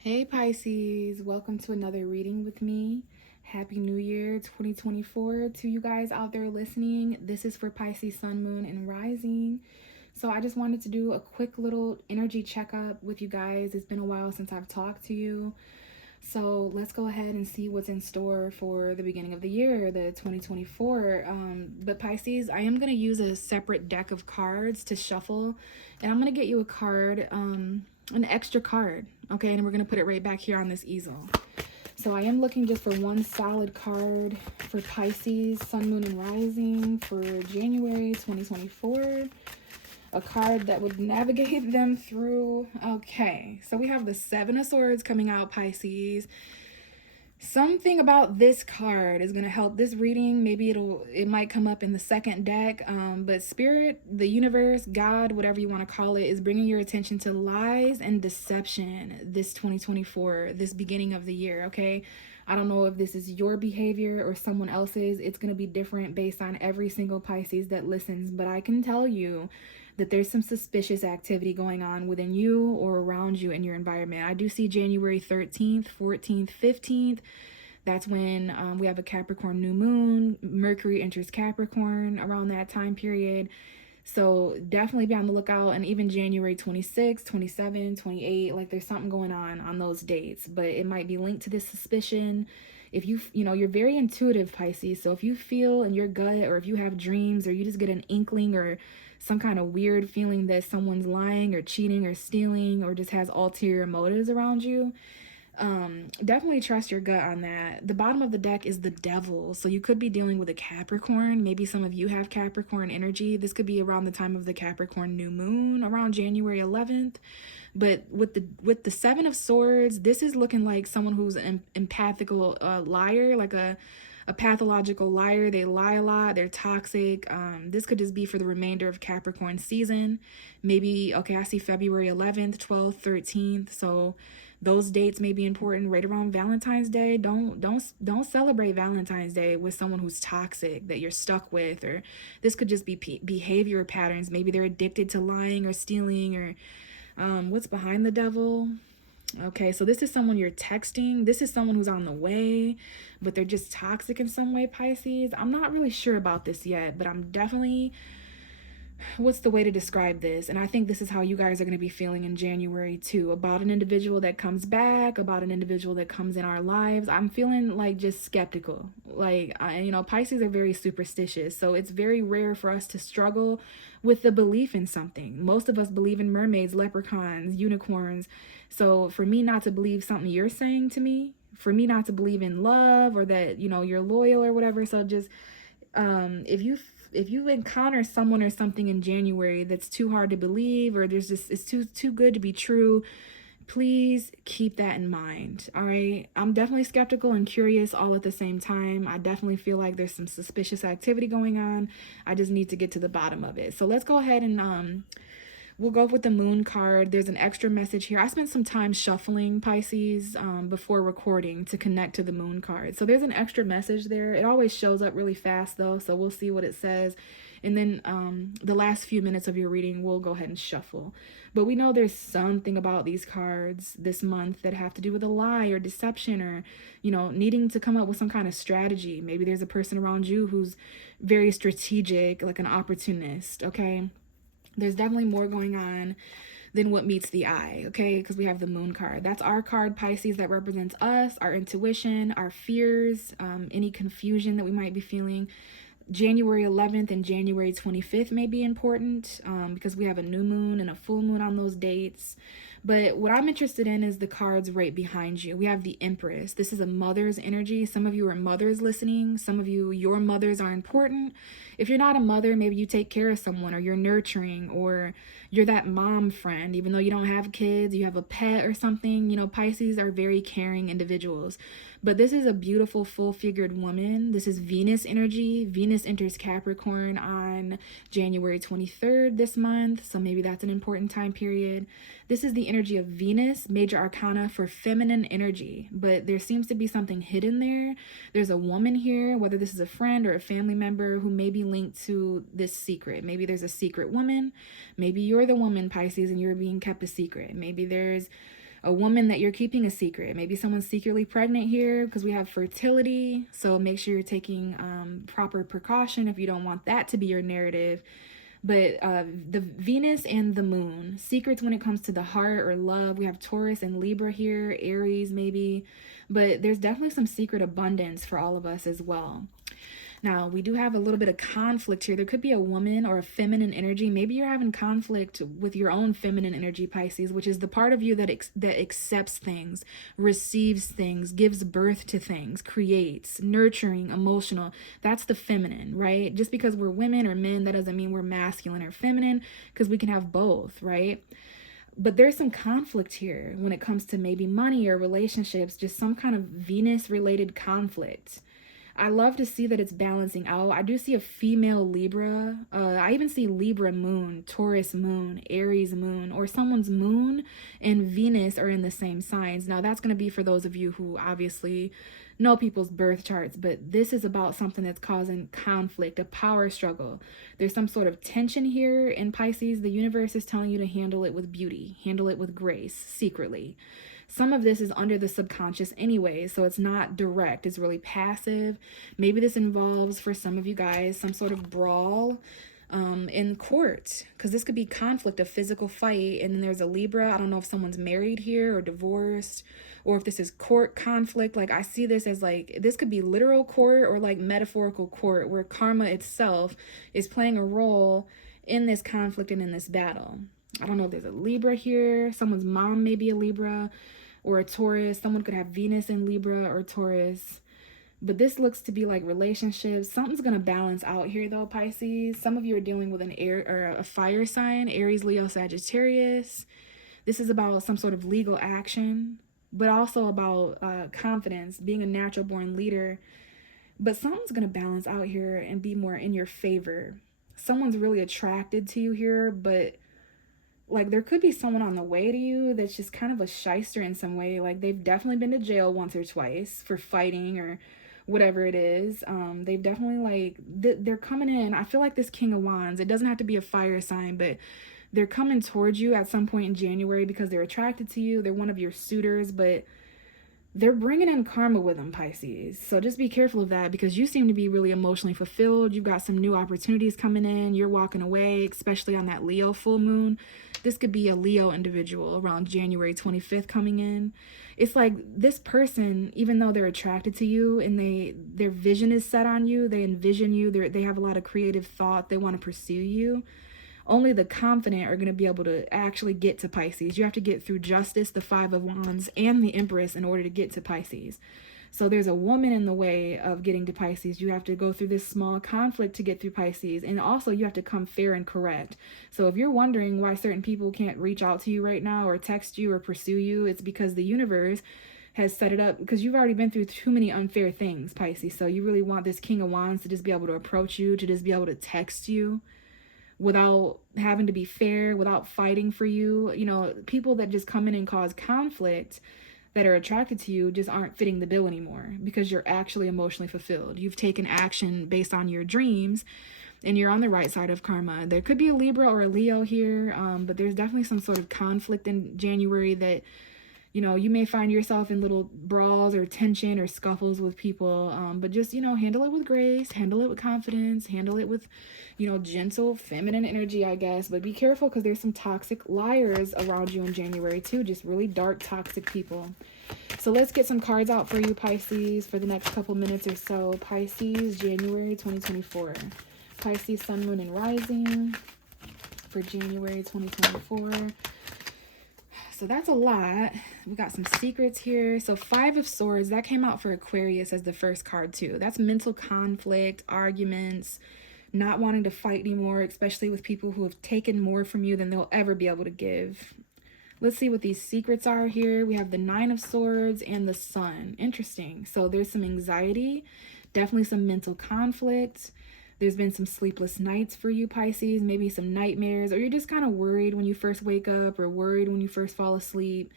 Hey Pisces, welcome to another reading with me. Happy New Year 2024 to you guys out there listening. This is for Pisces, Sun, Moon, and Rising. So I just wanted to do a quick little energy checkup with you guys. It's been a while since I've talked to you. So let's go ahead and see what's in store for the beginning of the year, the 2024. But Pisces, I am going to use a separate deck of cards to shuffle. And I'm going to get you a card, an extra card. Okay, and we're going to put it right back here on this easel. So I am looking just for one solid card for Pisces, Sun, Moon, and Rising for January 2024. A card that would navigate them through. Okay, so we have the Seven of Swords coming out, Pisces. Something about this card is going to help this reading. Maybe it might come up in the second deck, but Spirit, the universe, God, whatever you want to call it, is bringing your attention to lies and deception this 2024, this beginning of the year. Okay, I don't know if this is your behavior or someone else's. It's going to be different based on every single Pisces that listens, but I can tell you that there's some suspicious activity going on within you or around you in your environment. I do see January 13th, 14th, 15th. That's when we have a Capricorn new moon. Mercury enters Capricorn around that time period. So definitely be on the lookout. And even January 26, 27, 28, like there's something going on those dates. But it might be linked to this suspicion. If you're very intuitive, Pisces. So if you feel in your gut, or if you have dreams, or you just get an inkling or some kind of weird feeling that someone's lying or cheating or stealing or just has ulterior motives around you, definitely trust your gut on that. The bottom of the deck is the Devil, so you could be dealing with a Capricorn. Maybe some of you have Capricorn energy. This could be around the time of the Capricorn new moon, around January 11th. But with the Seven of Swords, this is looking like someone who's an empathical liar, like a pathological liar. They lie a lot. They're toxic. This could just be for the remainder of Capricorn season. Maybe, okay, I see February 11th, 12th, 13th. So those dates may be important right around Valentine's Day. Don't celebrate Valentine's Day with someone who's toxic that you're stuck with, or this could just be behavior patterns. Maybe they're addicted to lying or stealing, or what's behind the Devil. Okay, so this is someone you're texting. This is someone who's on the way, but they're just toxic in some way, Pisces. I'm not really sure about this yet, but I'm definitely, what's the way to describe this? And I think this is how you guys are going to be feeling in January too, about an individual that comes back, about an individual that comes in our lives. I'm feeling like just skeptical. Like, Pisces are very superstitious, so it's very rare for us to struggle with the belief in something. Most of us believe in mermaids, leprechauns, unicorns. So for me not to believe something you're saying to me, for me not to believe in love or that, you're loyal or whatever. So just, if you encounter someone or something in January that's too hard to believe, or there's just, it's too good to be true, please keep that in mind. All right, I'm definitely skeptical and curious all at the same time. I definitely feel like there's some suspicious activity going on. I just need to get to the bottom of it. So let's go ahead and we'll go with the Moon card. There's an extra message here. I spent some time shuffling, Pisces, before recording to connect to the Moon card. So there's an extra message there. It always shows up really fast, though, so we'll see what it says. And then the last few minutes of your reading, we'll go ahead and shuffle. But we know there's something about these cards this month that have to do with a lie or deception, or, needing to come up with some kind of strategy. Maybe there's a person around you who's very strategic, like an opportunist, okay? There's definitely more going on than what meets the eye, okay? Because we have the Moon card. That's our card, Pisces, that represents us, our intuition, our fears, any confusion that we might be feeling. January 11th and January 25th may be important because we have a new moon and a full moon on those dates. But what I'm interested in is the cards right behind you. We have the Empress. This is a mother's energy. Some of you are mothers listening. Some of you, your mothers are important. If you're not a mother, maybe you take care of someone, or you're nurturing, or you're that mom friend. Even though you don't have kids, you have a pet or something. Pisces are very caring individuals. But this is a beautiful, full-figured woman. This is Venus energy. Venus enters Capricorn on January 23rd this month, so maybe that's an important time period. This is the energy of Venus, major arcana for feminine energy, but there seems to be something hidden there. There's a woman here, whether this is a friend or a family member, who may be linked to this secret. Maybe there's a secret woman. Maybe you're the woman, Pisces, and you're being kept a secret. Maybe there's a woman that you're keeping a secret. Maybe someone's secretly pregnant here because we have fertility. So make sure you're taking proper precaution if you don't want that to be your narrative. But the Venus and the moon, secrets when it comes to the heart or love. We have Taurus and Libra here, Aries maybe. But there's definitely some secret abundance for all of us as well. Now, we do have a little bit of conflict here. There could be a woman or a feminine energy. Maybe you're having conflict with your own feminine energy, Pisces, which is the part of you that accepts things, receives things, gives birth to things, creates, nurturing, emotional. That's the feminine, right? Just because we're women or men, that doesn't mean we're masculine or feminine, because we can have both, right? But there's some conflict here when it comes to maybe money or relationships, just some kind of Venus-related conflict. I love to see that it's balancing out. I do see a female Libra. I even see Libra moon, Taurus moon, Aries moon, or someone's moon and Venus are in the same signs. Now, that's going to be for those of you who obviously know people's birth charts, but this is about something that's causing conflict, a power struggle. There's some sort of tension here in Pisces. The universe is telling you to handle it with beauty, handle it with grace, secretly. Some of this is under the subconscious anyway, so it's not direct. It's really passive. Maybe this involves, for some of you guys, some sort of brawl in court, because this could be conflict, a physical fight. And then there's a Libra. I don't know if someone's married here or divorced, or if this is court conflict. Like, I see this as like, this could be literal court or like metaphorical court, where karma itself is playing a role in this conflict and in this battle. I don't know if there's a Libra here. Someone's mom may be a Libra or a Taurus. Someone could have Venus in Libra or Taurus. But this looks to be like relationships. Something's going to balance out here though, Pisces. Some of you are dealing with an air or a fire sign, Aries, Leo, Sagittarius. This is about some sort of legal action, but also about confidence, being a natural born leader. But something's going to balance out here and be more in your favor. Someone's really attracted to you here, but like there could be someone on the way to you that's just kind of a shyster in some way. Like they've definitely been to jail once or twice for fighting or whatever it is. They've definitely like, they're coming in. I feel like this King of Wands, it doesn't have to be a fire sign, but they're coming towards you at some point in January because they're attracted to you. They're one of your suitors, but they're bringing in karma with them, Pisces. So just be careful of that, because you seem to be really emotionally fulfilled. You've got some new opportunities coming in. You're walking away, especially on that Leo full moon. This could be a Leo individual around January 25th coming in. It's like this person, even though they're attracted to you and their vision is set on you, they envision you, they have a lot of creative thought, they want to pursue you. Only the confident are going to be able to actually get to Pisces. You have to get through Justice, the Five of Wands, and the Empress in order to get to Pisces. So there's a woman in the way of getting to Pisces. You have to go through this small conflict to get through Pisces. And also you have to come fair and correct. So if you're wondering why certain people can't reach out to you right now or text you or pursue you, it's because the universe has set it up, because you've already been through too many unfair things, Pisces. So you really want this King of Wands to just be able to approach you, to just be able to text you without having to be fair, without fighting for you. You know, people that just come in and cause conflict that are attracted to you just aren't fitting the bill anymore, because you're actually emotionally fulfilled. You've taken action based on your dreams and you're on the right side of karma. There could be a Libra or a Leo here, but there's definitely some sort of conflict in January that, you know, you may find yourself in little brawls or tension or scuffles with people, but just, you know, handle it with grace, handle it with confidence, handle it with, you know, gentle feminine energy, I guess. But be careful, because there's some toxic liars around you in January too, just really dark, toxic people. So let's get some cards out for you, Pisces, for the next couple minutes or so. Pisces, January 2024. Pisces, Sun, Moon, and Rising for January 2024. So that's a lot. We got some secrets here. So Five of Swords, that came out for Aquarius as the first card too. That's mental conflict, arguments, not wanting to fight anymore, especially with people who have taken more from you than they'll ever be able to give. Let's see what these secrets are here. We have the Nine of Swords and the Sun. Interesting. So there's some anxiety, definitely some mental conflict. There's been some sleepless nights for you, Pisces, maybe some nightmares, or you're just kind of worried when you first wake up or worried when you first fall asleep.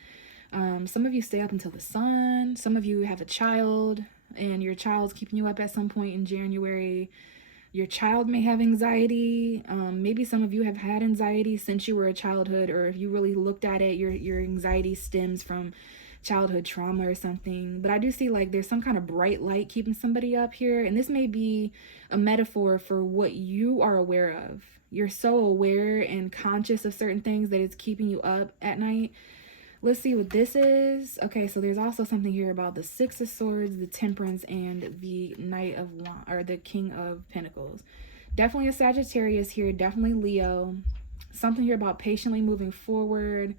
Some of you stay up until the sun. Some of you have a child and your child's keeping you up at some point in January. Your child may have anxiety. Maybe some of you have had anxiety since you were a childhood, or if you really looked at it, your anxiety stems from childhood trauma or something. But I do see like there's some kind of bright light keeping somebody up here, and this may be a metaphor for what you are aware of. You're so aware and conscious of certain things that it's keeping you up at night. Let's see what this is. Okay, so there's also something here about the Six of Swords, the Temperance, and the Knight of Wands, or the King of Pentacles. Definitely a Sagittarius here, definitely Leo. Something here about patiently moving forward.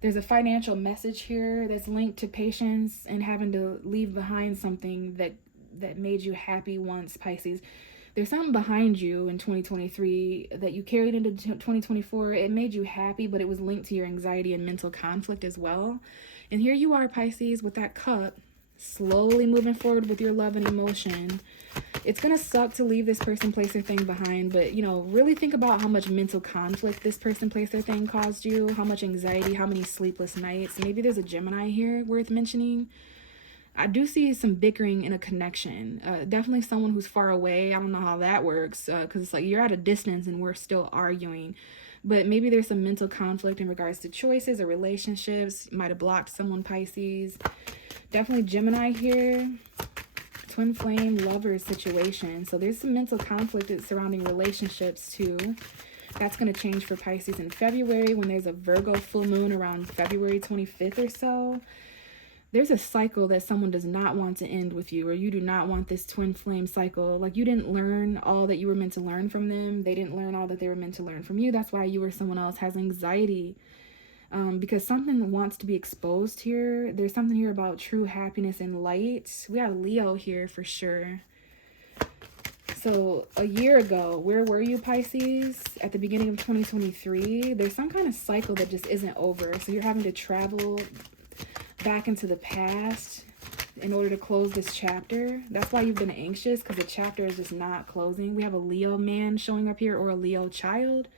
There's a financial message here that's linked to patience and having to leave behind something that made you happy once, Pisces. There's something behind you in 2023 that you carried into 2024. It made you happy, but it was linked to your anxiety and mental conflict as well. And here you are, Pisces, with that cup, slowly moving forward with your love and emotion. It's going to suck to leave this person, place, or thing behind, but, you know, really think about how much mental conflict this person, place, or thing caused you, how much anxiety, how many sleepless nights. Maybe there's a Gemini here worth mentioning. I do see some bickering in a connection. Definitely someone who's far away. I don't know how that works because it's like you're at a distance and we're still arguing. But maybe there's some mental conflict in regards to choices or relationships. You might have blocked someone, Pisces. Definitely Gemini here. Twin flame lover situation. So there's some mental conflict surrounding relationships too. That's going to change for Pisces in February when there's a Virgo full moon around February 25th or so. There's a cycle that someone does not want to end with you, or you do not want this twin flame cycle. Like you didn't learn all that you were meant to learn from them. They didn't learn all that they were meant to learn from you. That's why you or someone else has anxiety. Because something wants to be exposed here. There's something here about true happiness and light. We have Leo here for sure. So a year ago, where were you, Pisces? At the beginning of 2023, there's some kind of cycle that just isn't over. So you're having to travel back into the past in order to close this chapter. That's why you've been anxious, because the chapter is just not closing. We have a Leo man showing up here, or a Leo child.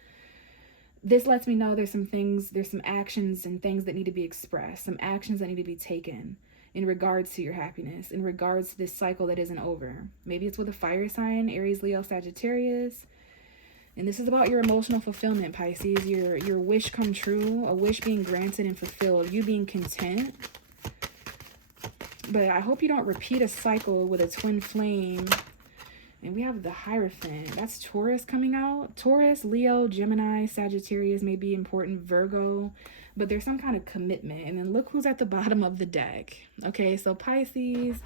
This lets me know there's some actions and things that need to be expressed, some actions that need to be taken in regards to your happiness, in regards to this cycle that isn't over. Maybe it's with a fire sign, Aries, Leo, Sagittarius. And this is about your emotional fulfillment, Pisces. Your wish come true, a wish being granted and fulfilled, you being content. But I hope you don't repeat a cycle with a twin flame. And we have the Hierophant. That's Taurus coming out. Taurus, Leo, Gemini, Sagittarius may be important, Virgo. But there's some kind of commitment. And then look who's at the bottom of the deck. Okay, so Pisces,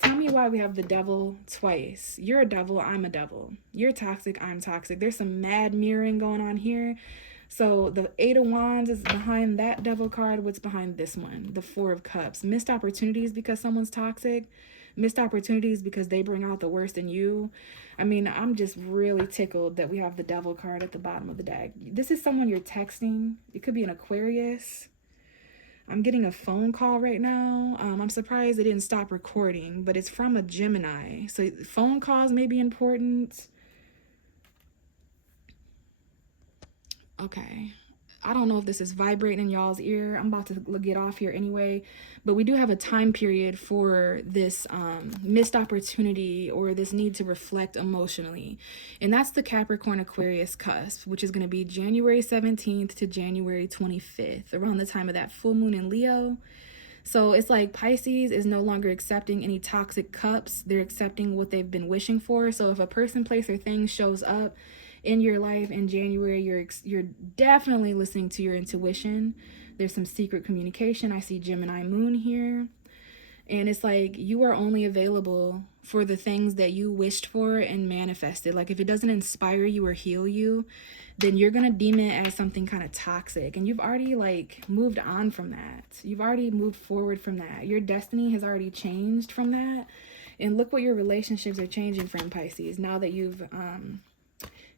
tell me why we have the Devil twice. You're a devil, I'm a devil. You're toxic, I'm toxic. There's some mad mirroring going on here. So the Eight of Wands is behind that Devil card. What's behind this one? The Four of Cups. Missed opportunities because someone's toxic. Missed opportunities because they bring out the worst in you. I mean, I'm just really tickled that we have the Devil card at the bottom of the deck. This is someone you're texting. It could be an Aquarius. I'm getting a phone call right now. I'm surprised it didn't stop recording, but it's from a Gemini. So phone calls may be important. Okay. I don't know if this is vibrating in y'all's ear. I'm about to get off here anyway. But we do have a time period for this missed opportunity or this need to reflect emotionally. And that's the Capricorn Aquarius cusp, which is going to be January 17th to January 25th, around the time of that full moon in Leo. So it's like Pisces is no longer accepting any toxic cups. They're accepting what they've been wishing for. So if a person, place, or thing shows up in your life in January, you're definitely listening to your intuition. There's some secret communication. I see Gemini moon here. And it's like you are only available for the things that you wished for and manifested. Like if it doesn't inspire you or heal you, then you're going to deem it as something kind of toxic. And you've already like moved on from that. You've already moved forward from that. Your destiny has already changed from that. And look what your relationships are changing from, Pisces. Now that you've,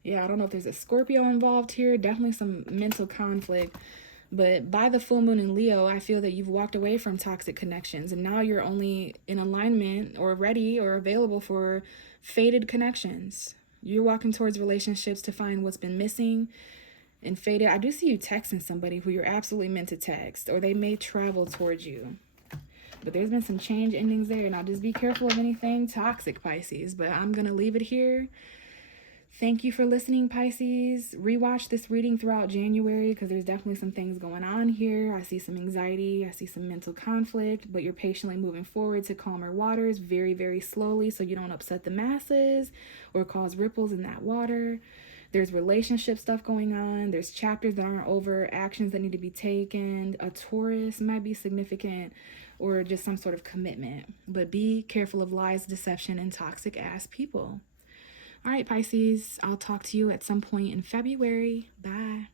yeah, I don't know if there's a Scorpio involved here. Definitely some mental conflict. But by the full moon in Leo, I feel that you've walked away from toxic connections. And now you're only in alignment or ready or available for fated connections. You're walking towards relationships to find what's been missing and fated. I do see you texting somebody who you're absolutely meant to text. Or they may travel towards you. But there's been some change endings there. Now just be careful of anything toxic, Pisces. But I'm going to leave it here. Thank you for listening, Pisces. Rewatch this reading throughout January because there's definitely some things going on here. I see some anxiety, I see some mental conflict, but you're patiently moving forward to calmer waters very, very slowly so you don't upset the masses or cause ripples in that water. There's relationship stuff going on. There's chapters that aren't over, actions that need to be taken. A Taurus might be significant or just some sort of commitment. But be careful of lies, deception, and toxic ass people. All right, Pisces, I'll talk to you at some point in February. Bye.